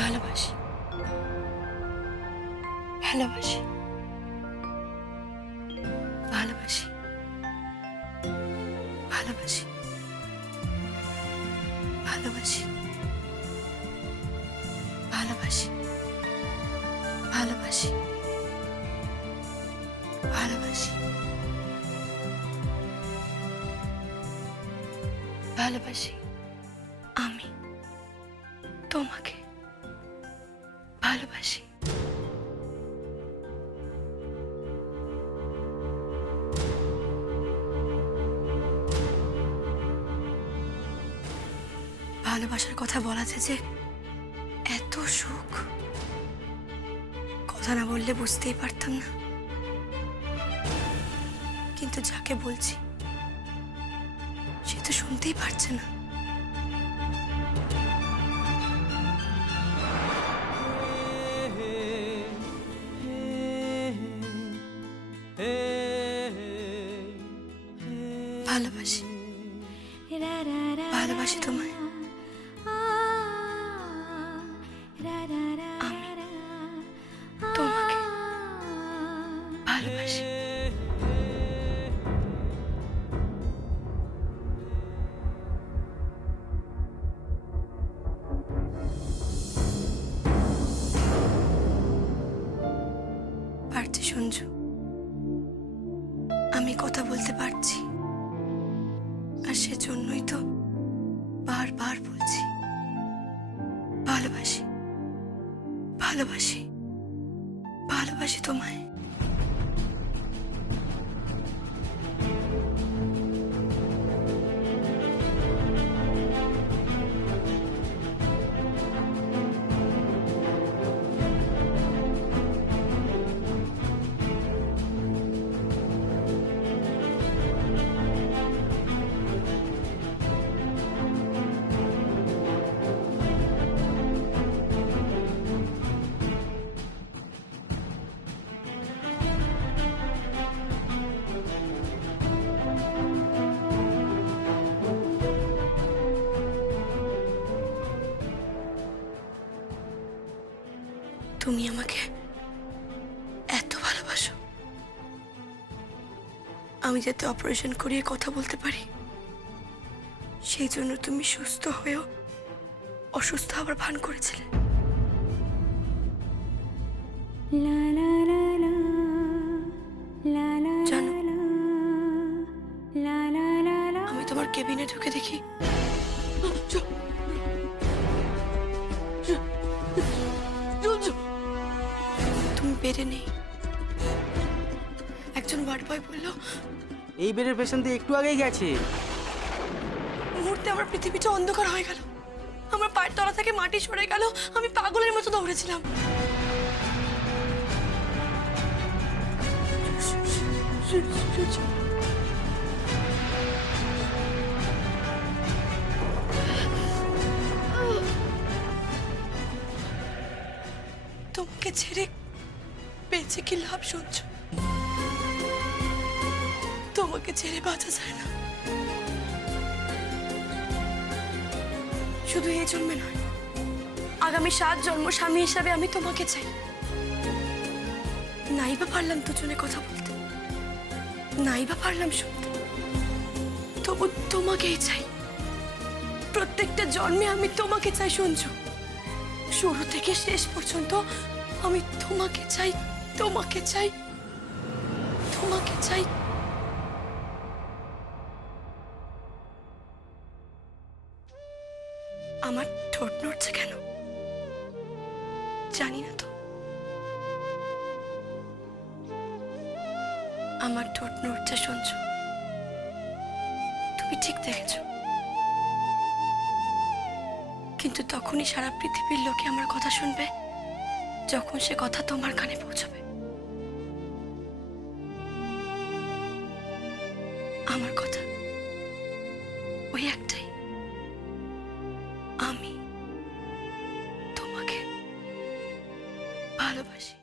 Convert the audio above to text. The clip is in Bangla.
ভালোবাসি, ভালোবাসি, ভালোবাসি, ভালোবাসি, ভালোবাসি, ভালোবাসি, ভালোবাসি, ভালোবাসি, ভালোবাসি আমি তোমাকে ভালোবাসি। ভালোবাসার কথা বলাতে যে এত সুখ, কথা না বললে বুঝতেই পারতাম না। কিন্তু যাকে বলছি সে তো শুনতেই পারছে না। ভালোবাসি, ভালোবাসি তোমায়। আমি তোমাকে ভালোবাসি। পারছি সঞ্জু, আমি কথা বলতে পারছি, আর সেজন্যই তো বারবার বলছি ভালোবাসি, ভালোবাসি, ভালোবাসি তোমায়। তুমি আমাকে এত ভালোবাসো, আমি যাতে অপারেশন করিয়ে কথা বলতে পারি সেই জন্য তুমি সুস্থ হয়েও অসুস্থ হবার ভান করেছিলে। জানো, আমি তোমার কেবিনে ঢুকে দেখি তুমি বেডে নেই। একজন ওয়ার্ড বয় বলল এই বেডের পেছন দিয়ে একটু আগেই গেছে। মুহূর্তে আমার পৃথিবীটা অন্ধকার হয়ে গেল, আমার পায়ের তলা থেকে মাটি সরে গেল, আমি পাগলের মতো দৌড়েছিলাম। তোমাকে ছেড়ে বেঁচে কি লাভ সঞ্জু? তোমাকে ছেড়ে বাঁচা যায় না। শুধু এই জন্মে নয়, আগামী 7 জন্ম স্বামী হিসাবে আমি তোমাকে চাই। নাই বা পারলাম দুজনে কথা বলতে, নাই বা পারলাম শুনতে, তবু তোমাকেই চাই। প্রত্যেকটা জন্মে আমি তোমাকে চাই সঞ্জু, শুরু থেকে শেষ পর্যন্ত আমি তোমাকে চাই, তোমাকে চাই, তোমাকে চাই। আমার ঠোঁট নড়ছে কেন জানি না তো, আমার ঠোঁট নড়ছে সঞ্জু, তুমি ঠিক দেখেছো। কিন্তু তখনই সারা পৃথিবীর লোকে আমার কথা শুনবে যখন সে কথা তোমার কানে পৌঁছবে। আমার কথা ওই একটাই, আমি তোমাকে ভালোবাসি।